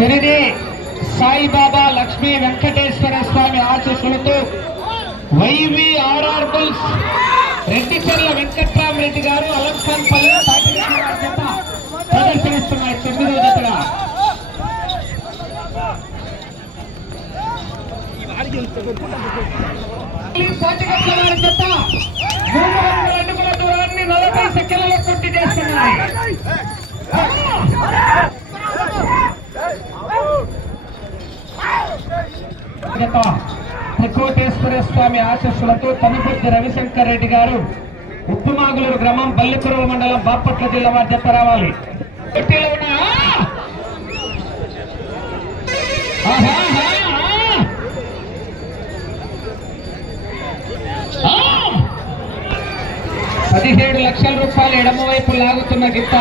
షిరిడి సాయిబాబా లక్ష్మీ వెంకటేశ్వర స్వామి ఆశీస్సులతో వైవిఆర్ఆర్ బుల్స్ రెడ్డిచెర్ల వెంకట్రామరెడ్డి గారు అలంకాన్పల్లి ప్రదర్శనిస్తున్నాయి. 9వ జతగా వారి జత 300 అడుగుల దూరాన్ని 40 సెకండ్లలో పూర్తి చేస్తున్నాయి. త్రికోటేశ్వర స్వామి ఆశీస్సులతో తనుబుద్ది రవిశంకర్ రెడ్డి గారు ఉప్పుమాగులూరు గ్రామం బల్లికురువ మండలం బాపట్ల జిల్లా వారి జత రావాలి. ₹17 లక్షల ఎడమవైపు లాగుతున్న గిత్త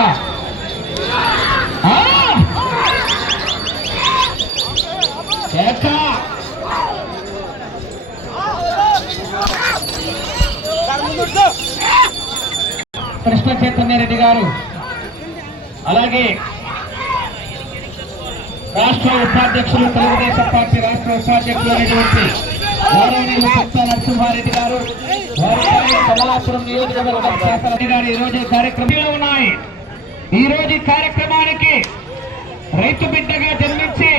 కృష్ణ చైతన్యరెడ్డి గారు, అలాగే రాష్ట్ర ఉపాధ్యక్షులు తెలుగుదేశం పార్టీ రాష్ట్ర ఉపాధ్యక్షులు అనేటువంటి గౌరవనీయులు సత్య నరసింహారెడ్డి గారు, కమలాపురం నియోజకవర్గం శాసనసభ్యులు గారు ఈరోజు కార్యక్రమంలో ఉన్నాయి. ఈరోజు కార్యక్రమానికి రైతు బిడ్డగా జన్మించి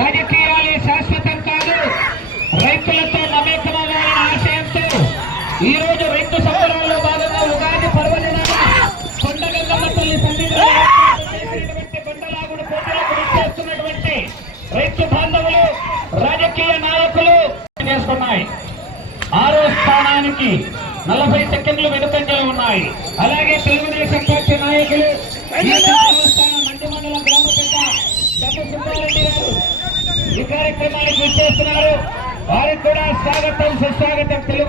రాజకీయాలు శాశ్వతం కాదు, రైతులతో మమేకమవ్వాలనే ఆశయంతో ఈ రోజు రైతు సంబరాల్లో భాగంగా ఉగాది పర్వదినాన కొండగంగమ్మ తల్లి సన్నిధిలో బండలాగుడు పోటీలకు విచ్చేస్తున్నటువంటి రైతు బాంధవులు, రాజకీయ నాయకులు చేసుకున్నాయి. 6వ స్థానానికి 40 సెకండ్లు వెనుకంజలో ఉన్నాయి. అలాగే తెలుగుదేశం పార్టీ నాయకులు మండ్య మండలం గ్రామ పెద్ద చంద్రసుబ్బారెడ్డి గారు ఈ కార్యక్రమానికి విచ్చేస్తున్నారు. వారికి కూడా స్వాగతం సుస్వాగతం. తెలుగు